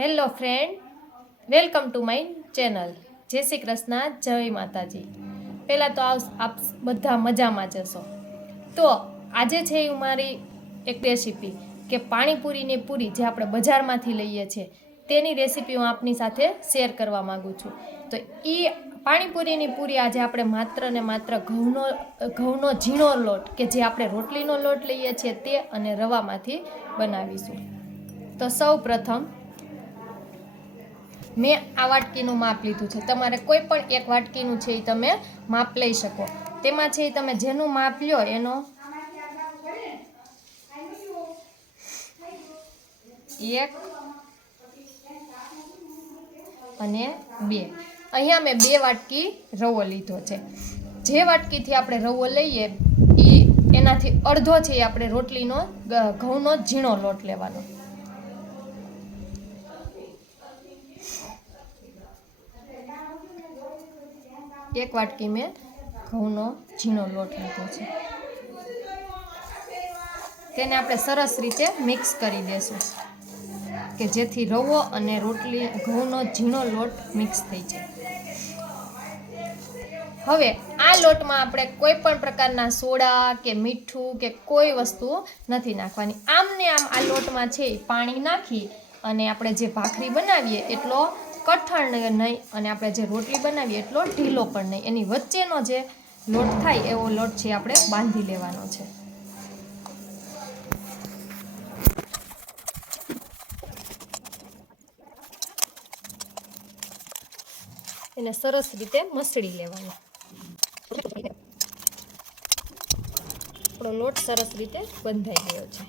Hello friend, welcome to my channel. Jai Shri Krishna, જય માતાજી. પહેલાં તો આપ બધા મજામાં જશો તો આજે છે એ મારી એક રેસીપી કે પાણીપુરીની પૂરી જે આપણે બજારમાંથી લઈએ છીએ, તેની રેસીપી હું આપની સાથે શેર કરવા માગું છું. તો એ પાણીપુરીની પૂરી આજે આપણે માત્ર ને માત્ર ઘઉંનો ઘઉંનો ઝીણો લોટ કે જે આપણે રોટલીનો લોટ લઈએ છીએ તે અને રવામાંથી બનાવીશું. તો સૌ પ્રથમ મેં આ વાટકીનું માપ લીધું છે. તમારે કોઈ પણ એક વાટકીનું છે એ તમે માપ લઈ શકો. તેમાં છે એ તમે જેનું માપ લ્યો એનો એક અને બે. અહીંયા મેં બે વાટકી રવો લીધો છે. જે વાટકીથી આપણે રવો લઈએ એ એનાથી અડધો છે એ આપણે રોટલીનો ઘઉંનો ઝીણો લોટ લેવાનો. એક વાટકી મેં ઘઉંનો ઝીણો લોટ લીધો છે. તેને આપણે સરસ રીતે મિક્સ કરી દેશું. કે જેથી રવો અને રોટલી ઘઉંનો ઝીણો લોટ મિક્સ થઈ જાય. હવે આ લોટમાં આપણે કોઈ પણ પ્રકારના સોડા કે મીઠું કે કોઈ વસ્તુ નથી નાખવાની. આમ ને આમ આ લોટમાં છે પાણી નાખી અને આપણે જે ભાખરી બનાવીએ એટલો કઠણ નહીં અને આપણે જે રોટલી બનાવીએ એટલો ઢીલો પણ નહીં. એની વચ્ચેનો જે લોટ થાય એવો લોટ છે આપણે બાંધી લેવાનો છે. એને સરસ રીતે મસળી લેવાનો. આપણો લોટ સરસ રીતે બંધાઈ ગયો છે.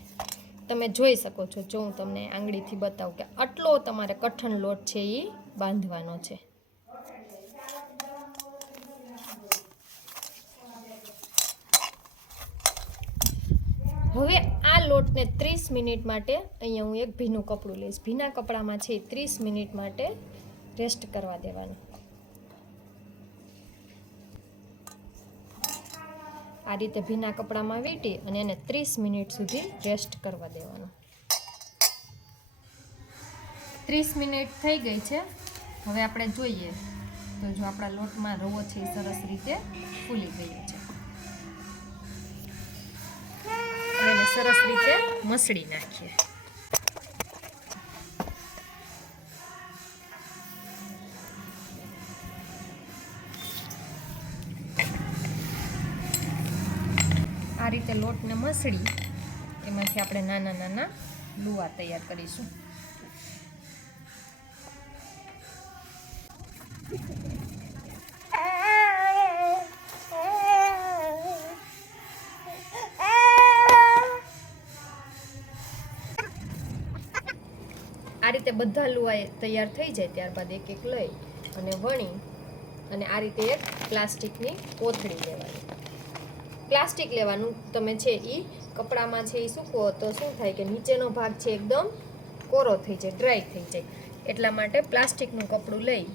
તમે જોઈ શકો છો, જો હું તમને આંગળીથી બતાવું કે આટલો તમારે કઠણ લોટ છે એ બાંધવાનો છે. હવે આ લોટને ત્રીસ મિનિટ માટે અહીંયા હું એક ભીનું કપડું લઈશ. ભીના કપડામાં છે ત્રીસ મિનિટ માટે રેસ્ટ કરવા દેવાનું. આ રીતે ભીના કપડામાં વીંટી અને એને ત્રીસ મિનિટ સુધી રેસ્ટ કરવા દેવાનું. ત્રીસ મિનિટ થઈ ગઈ છે. હવે આપણે જોઈએ તો જો આપણા લોટમાં રવો છે એ સરસ રીતે ફૂલી ગયો છે. એને સરસ રીતે મસળી નાખીએ. આ રીતે લોટને મસળી, એમાંથી આપણે નાના નાના લુવા તૈયાર કરીશું. આ રીતે બધા લુવા તૈયાર થઈ જાય ત્યારબાદ એક એક લઈ અને વણી અને આ રીતે એક પ્લાસ્ટિકની કોથળી લેવાની. પ્લાસ્ટિક લેવાનું તમે છે એ કપડામાં છે એ સૂકવો તો શું થાય કે નીચેનો ભાગ છે એકદમ કોરો થઈ જાય, ડ્રાય થઈ જાય. એટલા માટે પ્લાસ્ટિકનું કપડું લઈ.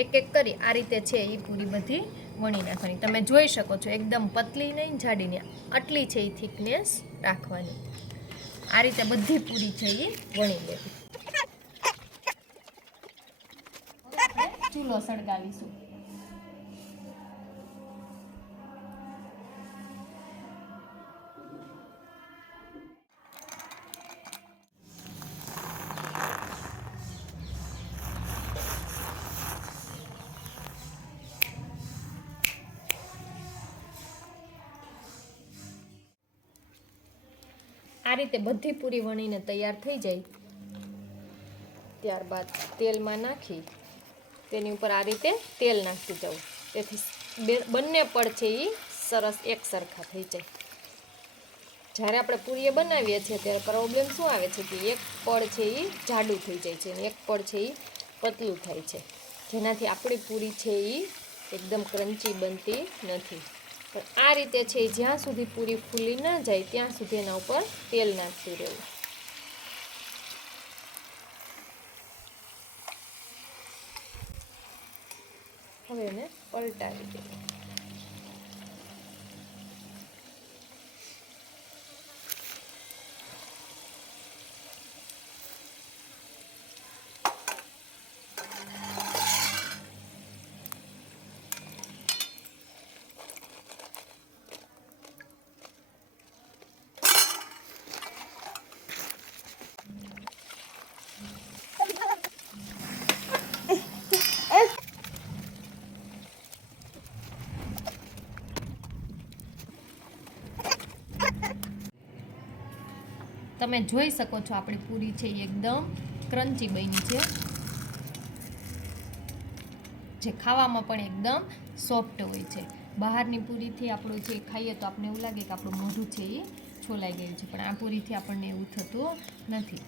એક એક કરી આ રીતે છે એ પૂરી બધી વણી નાખવાની તમે જોઈ શકો છો, એકદમ પતલી નહીં, જાડીને. આટલી છે એ થિકનેસ રાખવાની. આ રીતે બધી પૂરી છે એ વણી લેવી. ચૂલો સળગાવીશું. આ રીતે બધી પૂરી વણીને તૈયાર થઈ જાય. ત્યારબાદ તેલમાં નાખી, તેની ઉપર આ રીતે તેલ નાખી જવું તેથી બંને પડ છે એ સરસ એક સરખા થઈ જાય. જ્યારે આપણે પૂરીએ બનાવીએ છીએ ત્યારે પ્રોબ્લેમ શું આવે છે કે એક પડ છે એ જાડું થઈ જાય છે અને એક પડ છે એ પતલું થાય છે. જેનાથી આપણી પૂરી છે એ એકદમ ક્રન્ચી બનતી નથી. આ રીતે છે, જ્યાં સુધી પૂરી ફૂલી ના જાય, ત્યાં સુધી એના ઉપર તેલ નાખતું રહેવું હવે એને પલટાવી દઈએ તમે જોઈ શકો છો આપણી પૂરી છે એ એકદમ ક્રન્ચી બની છે. જે ખાવામાં પણ એકદમ સોફ્ટ હોય છે. બહારની પૂરીથી આપણું જે ખાઈએ તો આપણે એવું લાગે કે આપણું મોઢું છે એ છોલાઈ ગયું છે, પણ આ પૂરીથી આપણને એવું થતું નથી.